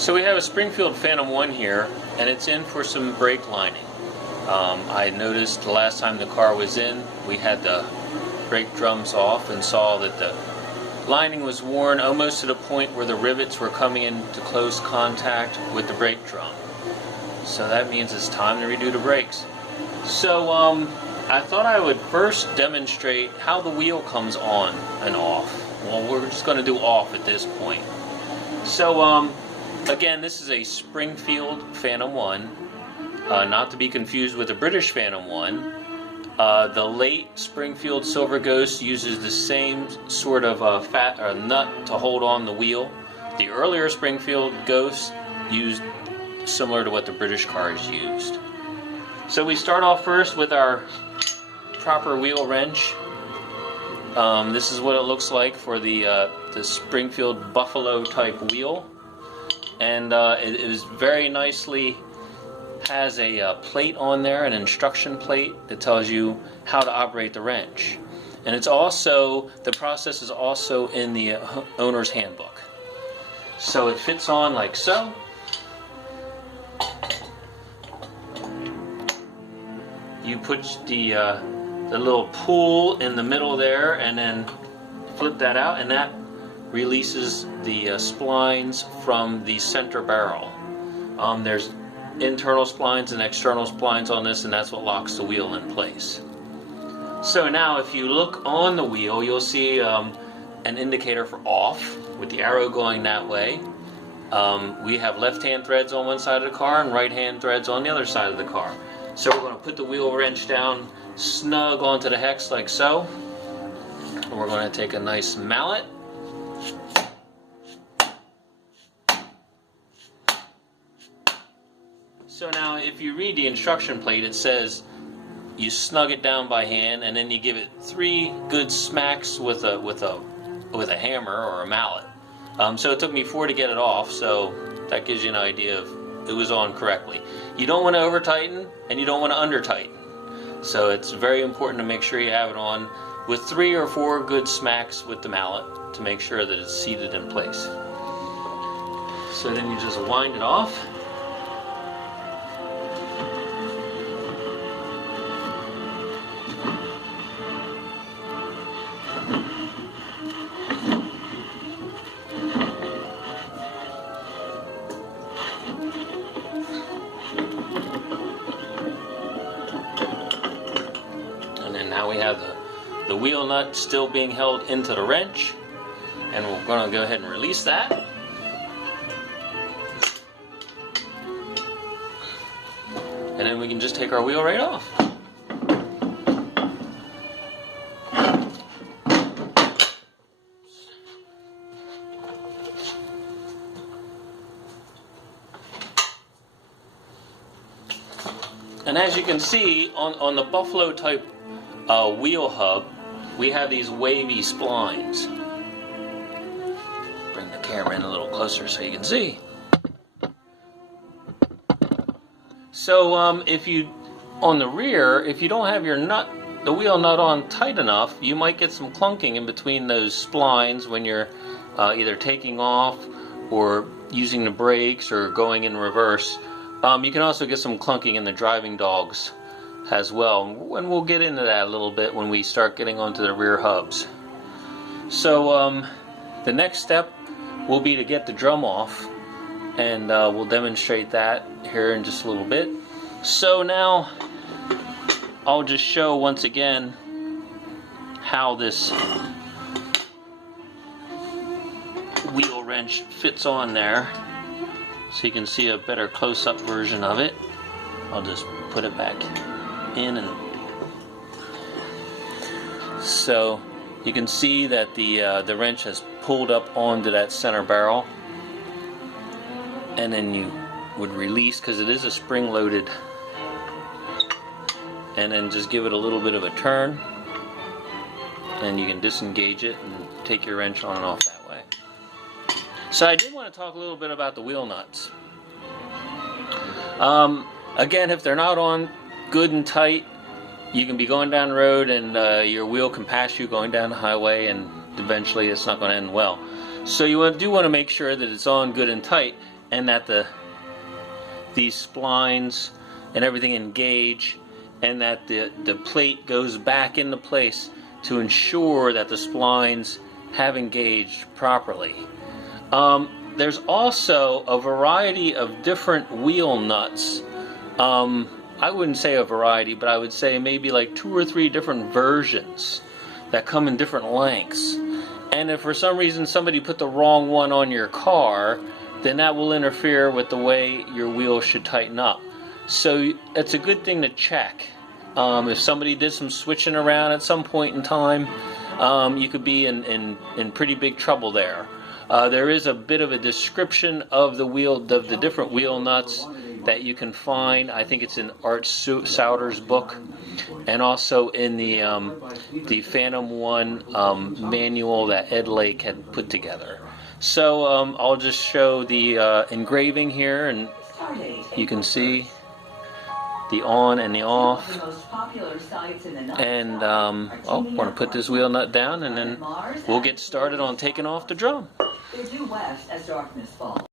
So we have a Springfield Phantom 1 here, and it's in for some brake lining. I noticed the last time the car was in, we had the brake drums off and saw that the lining was worn almost to the point where the rivets were coming into close contact with the brake drum. So that means it's time to redo the brakes. So I thought I would first demonstrate how the wheel comes on and off. Well, we're just going to do off at this point. So again, this is a Springfield Phantom 1, not to be confused with the British Phantom 1. The late Springfield Silver Ghost uses the same sort of nut to hold on the wheel. The earlier Springfield Ghost used similar to what the British cars used. So we start off first with our proper wheel wrench. This is what it looks like for the Springfield Buffalo type wheel, and it is very nicely has a plate on there, an instruction plate that tells you how to operate the wrench, and it's also, the process is also in the owner's handbook. So it fits on like so. You put the little pull in the middle there and then flip that out, and that releases the splines from the center barrel. There's internal splines and external splines on this, and that's what locks the wheel in place. So now if you look on the wheel, you'll see an indicator for off with the arrow going that way. We have left-hand threads on one side of the car and right-hand threads on the other side of the car. So we're going to put the wheel wrench down snug onto the hex like so. And we're going to take a nice mallet. So now if you read the instruction plate, it says you snug it down by hand and then you give it 3 good smacks with a hammer or a mallet. So it took me 4 to get it off, so that gives you an idea of it was on correctly. You don't want to over tighten and you don't want to under tighten. So it's very important to make sure you have it on with 3 or 4 good smacks with the mallet to make sure that it's seated in place. So then you just wind it off. Now we have the wheel nut still being held into the wrench, and we're going to go ahead and release that. And then we can just take our wheel right off. And as you can see, on the Buffalo type wheel hub, we have these wavy splines. Bring the camera in a little closer so you can see. So if you, on the rear, if you don't have your nut, the wheel nut on tight enough, you might get some clunking in between those splines when you're either taking off or using the brakes or going in reverse. You can also get some clunking in the driving dogs as well, and we'll get into that a little bit when we start getting onto the rear hubs. So the next step will be to get the drum off, and we'll demonstrate that here in just a little bit. So now I'll just show once again how this wheel wrench fits on there, so you can see a better close-up version of it. I'll just put it back in, and so you can see that the wrench has pulled up onto that center barrel, and then you would release, because it is a spring-loaded, and then just give it a little bit of a turn, and you can disengage it and take your wrench on and off that way. So I did want to talk a little bit about the wheel nuts. Again, if they're not on good and tight, you can be going down the road and your wheel can pass you going down the highway, and eventually it's not going to end well. So you do want to make sure that it's on good and tight. and that these splines and everything engage, and that the plate goes back into place to ensure that the splines have engaged properly. There's also a variety of different wheel nuts. I wouldn't say a variety, but I would say maybe like 2 or 3 different versions that come in different lengths. And if for some reason somebody put the wrong one on your car, then that will interfere with the way your wheels should tighten up. So it's a good thing to check. If somebody did some switching around at some point in time, you could be in pretty big trouble there. There is a bit of a description of the different wheel nuts that you can find. I think it's in Art Souter's book, and also in the Phantom 1 manual that Ed Lake had put together. So I'll just show the engraving here, and you can see the on and the off. And I want to put this wheel nut down, and then we'll get started on taking off the drum. They're due west as darkness falls.